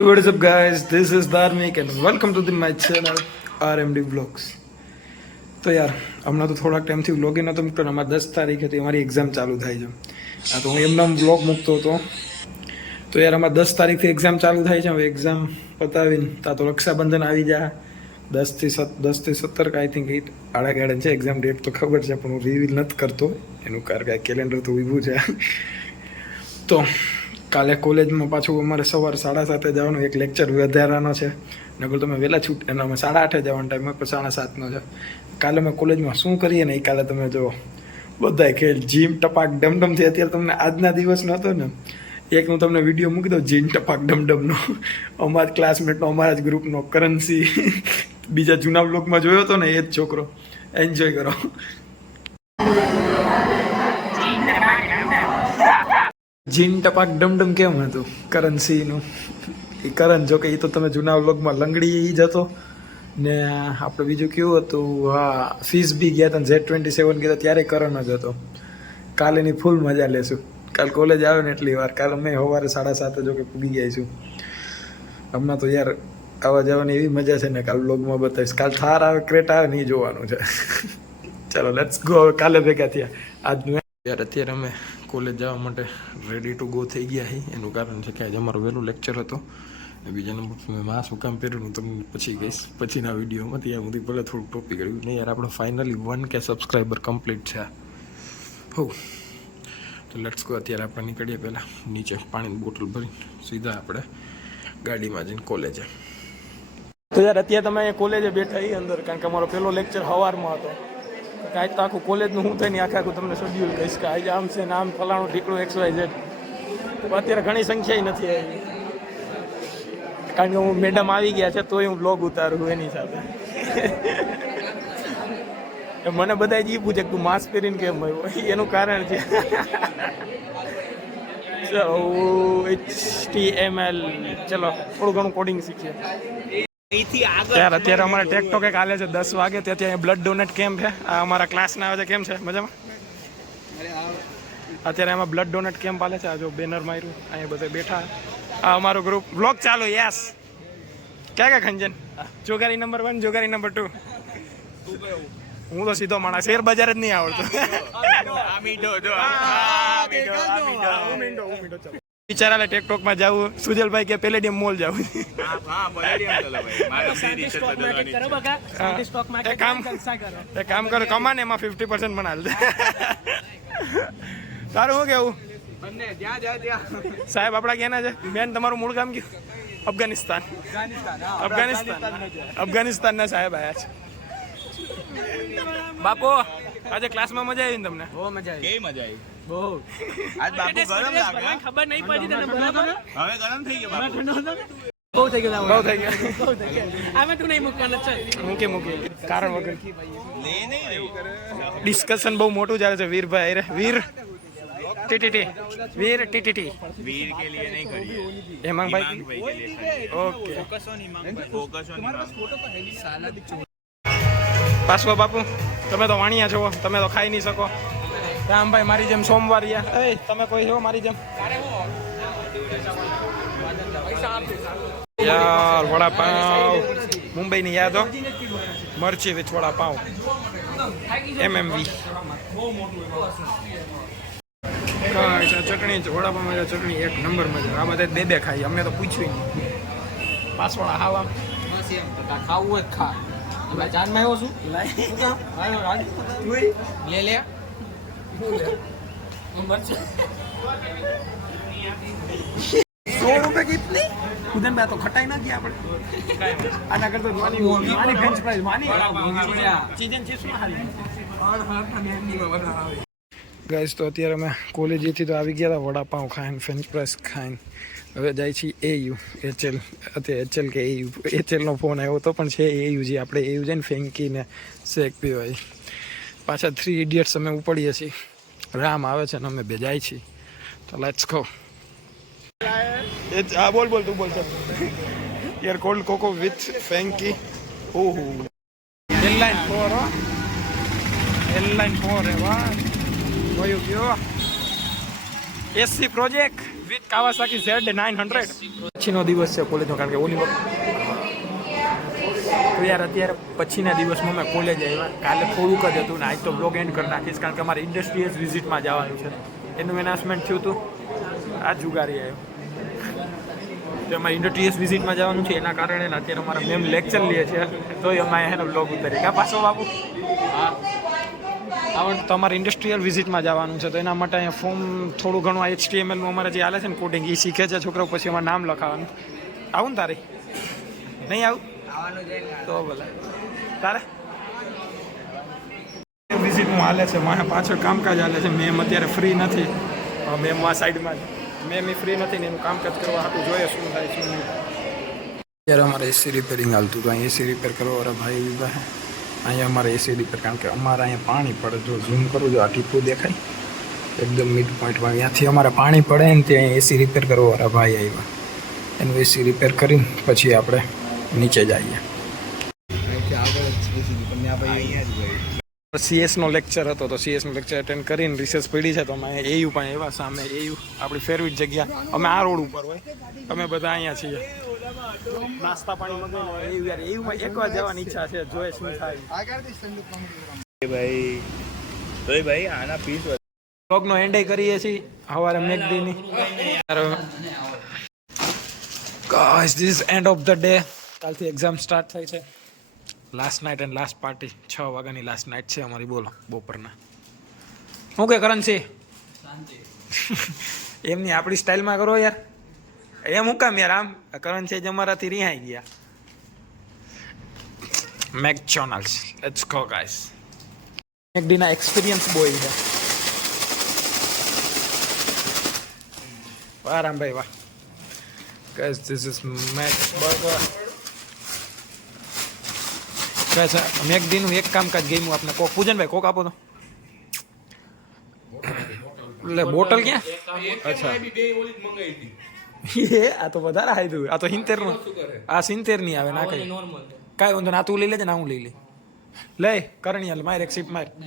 What is up, guys? This is Dharmik and welcome to my channel RMD Vlogs. તો યાર હમણાં તો થોડાક ટાઈમથી વ્લોગ નહોતો મૂકતો ને અમારે 10 તારીખેથી અમારી એક્ઝામ ચાલુ થાય છે. આ તો હું એમનામ વ્લોગ મૂકતો હતો. તો યાર અમારે 10 તારીખથી એક્ઝામ ચાલુ થાય છે. હવે એક્ઝામ પતાવીને તા તો રક્ષાબંધન આવી જાય. 10 થી 17 આઈ થિંક આડાગાડા છે એક્ઝામ ડેટ તો ખબર છે પણ હું રિવીલ નથી કરતો એનું કારણ કે કેલેન્ડર તો ઊભું છે. તો કાલે કોલેજમાં પાછું અમારે સવારે 7:30 જવાનું, એક લેક્ચર વધારાનો છે. નકર તમે વહેલા છૂટ અને અમે 8:30 જવાનો ટાઈમ પણ 7:30નો છે. કાલે અમે કોલેજમાં શું કરીએ ને એ કાલે તમે જો બધાય ખેલ જીમ ટપાક ડમડમથી. અત્યારે તમને આજના દિવસનો હતો ને એક હું તમને વિડીયો મૂકી દઉં જીમ ટપાક ડમડમનો, અમારા ક્લાસમેટનો, અમારા જ ગ્રુપનો કરન્સી. બીજા જૂના બ્લોગમાં જોયો હતો ને એ જ છોકરો. એન્જોય કરો. જીન ટપાક ડમડમ કેમ હતું કરન્સીનું? એ કરણ, જો કે એ તો તમે જૂના વ્લોગમાં લંગડી જ હતો ને. આપણે બીજું કેવું હતું, હા ફીસ બી ગયા હતા Z27 ગયા ત્યારે કરણ જ હતો. કાલે એની ફૂલ મજા લેશું. કાલ કોલેજ આવે ને એટલી વાર. કાલે અમે સવારે 7:30 જો કે પૂગી જઈશું. હમણાં તો યાર આવવા જવાની એવી મજા છે ને, કાલ વ્લોગમાં બતાવીશ. કાલ થાર આવે ક્રેટ આવે ને એ જોવાનું છે. ચાલો લેટ્સ ગો. હવે કાલે ભેગા થયા. આજનું યાર અત્યારે અમે કોલેજ જવા માટે રેડી ટુ ગો થઈ ગયા છીએ. એનું કારણ છે કે આજે અમારો વહેલું લેક્ચર હતો. બીજા નંબર મેં માસ્ક કામ પહેર્યું હું તમને પછી કહીશ પછીના વિડીયોમાં. ત્યાં સુધી ભલે થોડું ટોપિક કર્યું નહીં યાર. આપણે ફાઇનલી 1K સબસ્ક્રાઈબર કમ્પ્લીટ છે. હો તો લેટ્સ ગો. અત્યારે આપણે નીકળીએ પહેલાં નીચે પાણીની બોટલ ભરીને સીધા આપણે ગાડીમાં જઈને કોલેજે. તો યાર અત્યારે તમે અહીંયા કોલેજે બેઠા એ અંદર, કારણ કે અમારો પહેલો લેક્ચર સવારમાં હતો. આજ તો આખું કોલેજનું શું થાય ને આખું તમને શેડ્યુલ કહીશ કે આજે આમ છે ને આમ ફલાણું ઢીકડું XYZ. અત્યારે ઘણી સંખ્યા નથી આવી, કારણ કે હું મેડમ આવી ગયા છે તોય હું બ્લોગ ઉતારું એની સાથે. મને બધા જ એ પૂછે કે તું માસ્ક પહેરીને કેમ આવ્યો, એનું કારણ છે HTML. ચલો થોડું ઘણું કોડિંગ શીખીએ. અત્યારે અમારે ટેકટોક એક હાલે છે 10 વાગે. ત્યાં બ્લડ ડોનેટ કેમ્પ છે. આ અમારા ક્લાસના આવે છે. કેમ છે મજામાં? અત્યારે એમાં બ્લડ ડોનેટ કેમ્પ હાલે છે. આ જો બેનર માર્યું, અહીંયા બધા બેઠા. આ અમારો ગ્રુપ બ્લોગ ચાલુ. યસ ક્યાં ખંજન? જોગારી number 1, જોગારી number 2. હું તો સીધો માણસ, શેર બજાર જ નહીં આવડતો. બિચારા ટેકટોકમાં જવું. સુજલભાઈ કે પેલેડિયમ મોલ જવું. કામ કરો, કમાને એમાં 50% મને હાલ દે. તારું શું કેવું સાહેબ? આપડા ક્યાંના છે બેન? તમારું મૂળ ગામ કયું? અફઘાનિસ્તાન. અફઘાનિસ્તાનના સાહેબ આયા છે. બાપુ આજે ક્લાસમાં મજા આવી ને તમને? બહુ મજા આવી. કેવી મજા આવી? બહુ. આજ બાપુ ગરમ લાગે. ખબર નહીં પડી તને બરાબર. હવે ગરમ થઈ ગયો બાપુ. બહુ થઈ ગયો. બહુ થઈ ગયો. આમે તું નહીં મૂકવાનો છે. મૂકી કારણ વગર લે નહીં. ડિસ્કશન બહુ મોટું ચાલે છે. વીરભાઈ રે વીર ટીટીટી વીર ટીટીટી વીર કે लिए नहीं करिए. હેમાંગ ભાઈ के लिए. ओके फोकस ऑन हीमांग भाई. Focus on हीमांग. फोटो तो है नहीं साला दिख. પાછો બાપુ તમે તો વાણિયા છો, તમે તો ખાઈ નહીં શકો. રામભાઈ મારી જેમ સોમવારિયા. એ તમે કોઈ છો મારી જેમ? યાર વડાપાવ મુંબઈની યાદ હો. મરચી વિથ વડાપાવ MMV. ચટણી વડાપાવ ચટણી એક નંબર મજા. આ બધા 2 ખાઈ. અમને તો પૂછ્યું નહીં. પાસવાળા ખાવા ખાવું જ ખા. જાન માં આવ્યો છું. લે લે 100 રૂપિયા કિતની ખુદન બે તો ખટાઈ ના ગયા આપણે. આના કરતો માની ફ્રેન્ચ ફ્રાઈઝ માની ચીજન છે શું હારી ગાઈસ. તો અત્યારે અમે કોલેજેથી તો આવી ગયા હતા વડાપાઉં ખાઈને, ફ્રેન્ચ ફ્રાઈઝ ખાઈને. હવે જાય છે AU HL. અત્યારે HL કે AU. HLનો ફોન આવ્યો તો પણ છે AU. જે આપણે AU છે ને ફેંકીને શેક પીવાય. પાછા 3 ઇડિયટ્સ અમે ઉપડીએ છીએ. રામ આવે છે ને અમે બે જાય છીએ. તો લેટ્સ ગો. હા બોલ તું બોલ. યાર કોલ્ડ કોકો વિથ ફેંકી. ઓહો L9 4 હો. L9 4 હે વાહ. કયો SC project with Kawasaki Z900 પછીનો દિવસ છે કોલેજનો, કારણ કે ઓલી તો યાર અત્યારે પછીના દિવસમાં મેં કોલેજ આવ્યા. કાલે થોડુંક જ હતું ને આજ તો બ્લોગ એન્ડ કરી નાખીશ, કારણ કે અમારે ઇન્ડસ્ટ્રીયલ વિઝિટમાં જવાનું છે. એનું એનાઉન્સમેન્ટ થયું હતું, આ જુગારી આવ્યો. તો અમારે ઇન્ડસ્ટ્રીયલ વિઝિટમાં જવાનું છે, એના કારણે અત્યારે અમારા મેમ લેક્ચર લે છે, તો અમે એનો બ્લોગ ઉતારીએ. ક્યાં પાછો બાબુ? હા, તો અમારે ઇન્ડસ્ટ્રીયલ વિઝિટમાં જવાનું છે, તો એના માટે અહીંયા ફોર્મ થોડું ઘણું HTMLનું અમારે જે હાલે છે ને કોડિંગ, એ શીખે છે છોકરાઓ. પછી અમારે નામ લખાવાનું. આવું ને તારે? નહીં આવું તો ભલે. તારે વિઝિટનું હાલે છે, મારે પાછળ કામકાજ હાલે છે. મેમ અત્યારે ફ્રી નથી, મેમ આ સાઈડમાં મેમ એ ફ્રી નથી ને એનું કામકાજ કરવા હાટું જોઈએ શું થાય શું નહીં. અત્યારે અમારે એસી રિપેરિંગ હાલતું હતું. અહીં એસી રિપેર કરવા ભાઈ વિવાહ અહીંયા અમારે એસી રિપેર, કારણ કે અમારે અહીંયા પાણી પડે. જો ઝૂમ કરું, જો આ ટીપું દેખાય એકદમ મિડ પોઈન્ટમાં, ત્યાંથી અમારે પાણી પડે ને ત્યાં એસી રિપેર કરવાવાળા ભાઈ આવ્યા. એનું એસી રિપેર કરીને પછી આપણે નીચે જઈએ. CS નો લેક્ચર હતો, તો CS નો લેક્ચર અટેન્ડ કરીને રિસર્ચ પડી છે, તો અમે AU પણ એવા સામે AU આપણી ફેવરિટ જગ્યા. અમે આ રોડ ઉપર હોય, અમે બધા અહીંયા છીએ. નાસ્તા પાણી મંગાવીને AU યાર AUમાં એકવાર જવાની ઈચ્છા છે, જોઈએ શું થાય. ભાઈ આના પીસ બ્લોગનો એન્ડ કરીએ છીએ સવારે મેકડીની. Guys this is end of the day. કાલથી એક્ઝામ સ્ટાર્ટ થાય છે. Last night and last party 6 વાગ્યાની લાસ્ટ નાઇટ છે અમારી. બોલો બપોરના શું કે કરન છે? એમની આપણી સ્ટાઇલમાં કરો યાર. એમ હું કામ યાર? આમ કરન છે જ અમારાથી રિહાઈ ગયા. McDonald's let's go guys. મેકડીના એક્સપિરિયન્સ બોય છે. વાહ રામભાઈ વાહ. Guys this is Mac burger. મેકડીનું એક કામકાજ ગમ્યું આપને. કોક પૂજનભાઈ કોક આપો તો. એટલે બોટલ ક્યાં? અચ્છા આ તો વધારે હાઈદું. આ તો 70 નું. આ 70 ની આવે ના કઈ કાંઈ વાંધો ના. તું લઈ લેજે ને હું લઈ લઈ. લે કરણી હાલ માર એક સીપ માર.